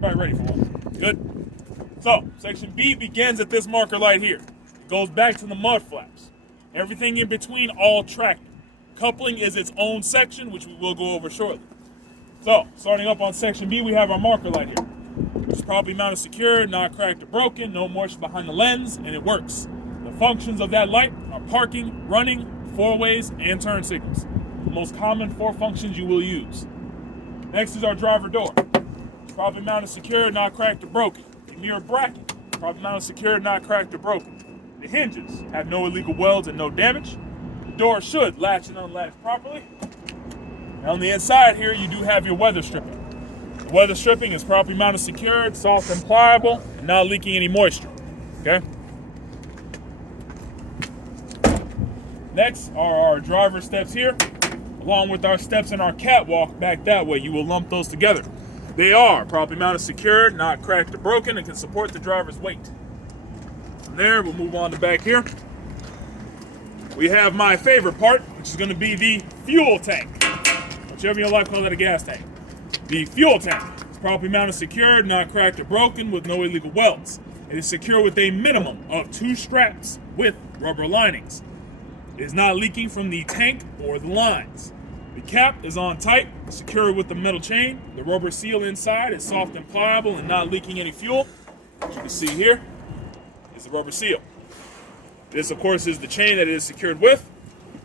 Ready for one. Good. So, section B begins at this marker light here. It goes back to the mud flaps. Everything in between, all tractor. Coupling is its own section, which we will go over shortly. So, starting up on section B, we have our marker light here. It's properly mounted secure, not cracked or broken, no moisture behind the lens, and it works. The functions of that light are parking, running, four-ways, and turn signals. The most common four functions you will use. Next is our driver door. It's properly mounted secure, not cracked or broken. The mirror bracket, properly mounted secure, not cracked or broken. The hinges have no illegal welds and no damage. The door should latch and unlatch properly. And on the inside here, you do have your weather stripping. The weather stripping is properly mounted secured, soft and pliable, and not leaking any moisture. Okay? Next are our driver steps here, along with our steps in our catwalk back that way. You will lump those together. They are properly mounted secured, not cracked or broken, and can support the driver's weight. From there, we'll move on to back here. We have my favorite part, which is going to be the fuel tank. Whichever you like, call it a gas tank. The fuel tank is properly mounted secured, not cracked or broken, with no illegal welds. It is secure with a minimum of 2 straps with rubber linings. It is not leaking from the tank or the lines. The cap is on tight, secured with the metal chain. The rubber seal inside is soft and pliable and not leaking any fuel. As you can see here is the rubber seal. This, of course, is the chain that it is secured with.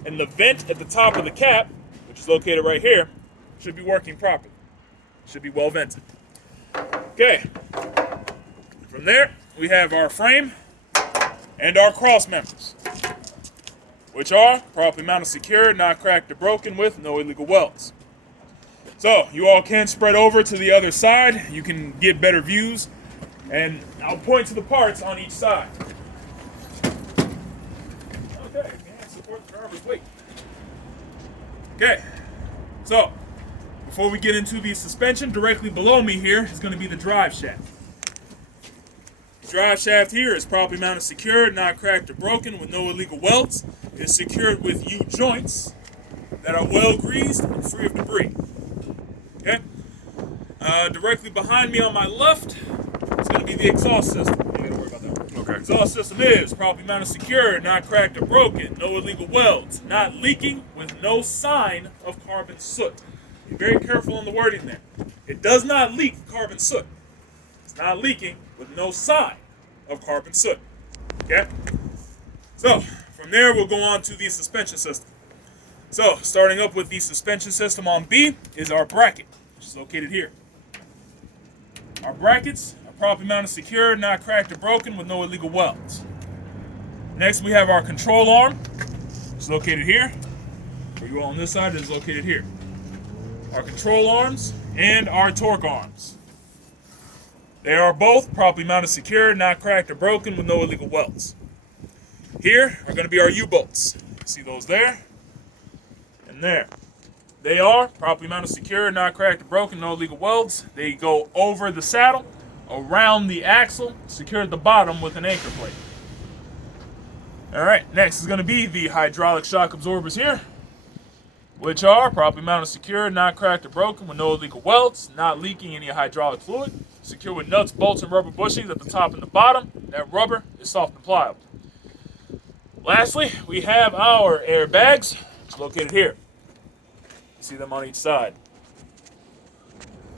And the vent at the top of the cap, which is located right here, should be working properly. Should be well vented. Okay. From there, we have our frame and our cross members, which are properly mounted secured, not cracked or broken, with no illegal welds. So you all can spread over to the other side. You can get better views, and I'll point to the parts on each side. Okay, and support the driver's weight. Okay, so before we get into the suspension, directly below me here is going to be the drive shaft. The drive shaft here is properly mounted secured, not cracked or broken, with no illegal welds. It is secured with U-joints that are well greased and free of debris. Okay? Directly behind me on my left is going to be the exhaust system. You gotta worry about that. Okay. Exhaust system is properly mounted secured, not cracked or broken, no illegal welds, not leaking, with no sign of carbon soot. Be very careful on the wording there. It does not leak carbon soot. It's not leaking with no sign of carbon soot. Okay? So, from there, we'll go on to the suspension system. So, starting up with the suspension system on B is our bracket, which is located here. Our brackets are properly mounted secured, not cracked or broken, with no illegal welds. Next, we have our control arm, which is located here. For you all on this side, it is located here. Our control arms and our torque arms. They are both properly mounted secured, not cracked or broken, with no illegal welds. Here are going to be our U-bolts. See those there and there. They are properly mounted secure, not cracked or broken, no illegal welds. They go over the saddle, around the axle, secured at the bottom with an anchor plate. Alright, next is going to be the hydraulic shock absorbers here, which are properly mounted secure, not cracked or broken, with no illegal welds, not leaking any hydraulic fluid, secure with nuts, bolts, and rubber bushings at the top and the bottom. That rubber is soft and pliable. Lastly, we have our airbags, which are located here. You see them on each side.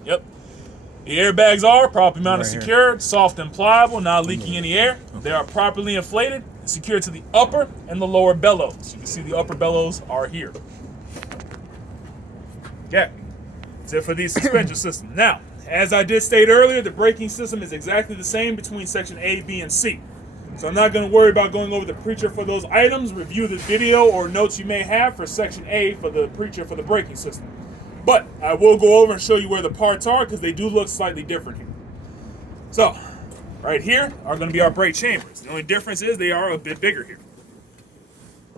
Yep. The airbags are properly mounted secured, soft and pliable, not leaking any air. They are properly inflated and secured to the upper and the lower bellows. You can see the upper bellows are here. Okay. That's it for the suspension system. Now, as I did state earlier, the braking system is exactly the same between section A, B, and C. So I'm not going to worry about going over the preacher for those items. Review the video or notes you may have for section A for the preacher for the braking system. But I will go over and show you where the parts are because they do look slightly different here. So, right here are going to be our brake chambers. The only difference is they are a bit bigger here.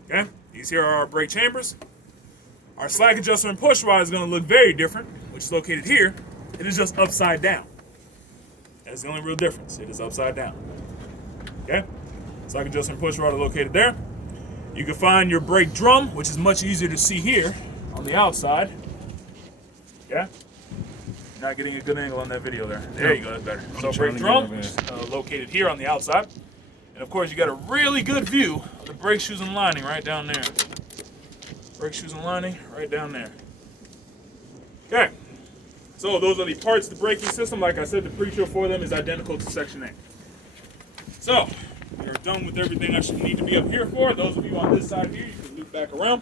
Okay, these here are our brake chambers. Our slack adjuster and push rod is going to look very different, which is located here. It is just upside down. That's the only real difference. It is upside down. Okay? Slack adjuster and push rod are located there. You can find your brake drum, which is much easier to see here on the outside. Okay? Not getting a good angle on that video there. There you go, that's better. So trying brake to drum, get which over is located here on the outside. And of course, you got a really good view of the brake shoes and lining right down there. Brake shoes and lining right down there. Okay, so those are the parts of the braking system. Like I said, the pre-show for them is identical to Section A. So, we are done with everything I should need to be up here for. Those of you on this side here, you can loop back around.